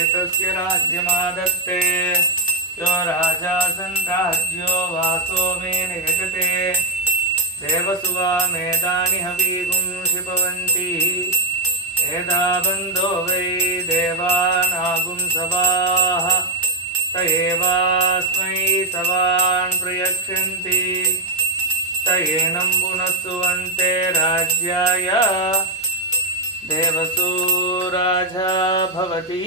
एतस्य राज्यमादत्ते यो राजासन् राज्यो वासो मे नियजते देवसुवा मेधानि हवीगुं क्षिपवन्ति एदा बन्धो वै देवानागुं सवाः त एवास्मै सवान् प्रयच्छन्ति त एनं पुनः सुवन्ते राज्याय देवसु राजा भवति।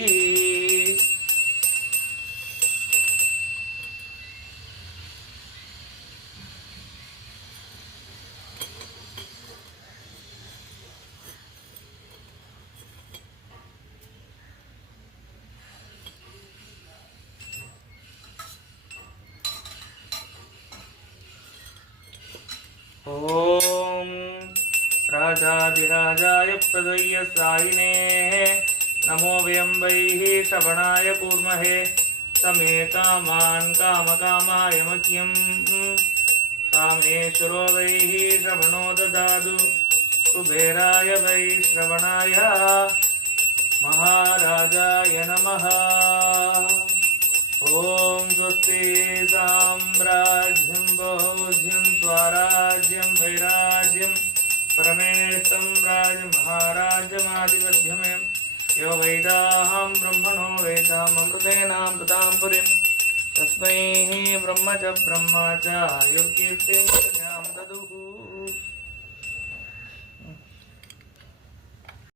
ओम राजाधिराजाय प्रदय्यसायिने नमो वयं वैः श्रवणाय कूर्महे तमे कामान् कामकामाय मह्यं कामेश्वरो वैः श्रवणो ददातु कुबेराय वै श्रवणाय महाराजाय नमः। ओम स्वस्ति साम्राज्यं भोज्यं स्वराज्यं वैराज्यं परमेष्टं राजमहाराज्यमाधिपत्यमे यो वैदाहं ब्रह्मणो वेदामृतेनामृतां पुरीं तस्मै ब्रह्म च आयुर्कीर्तिं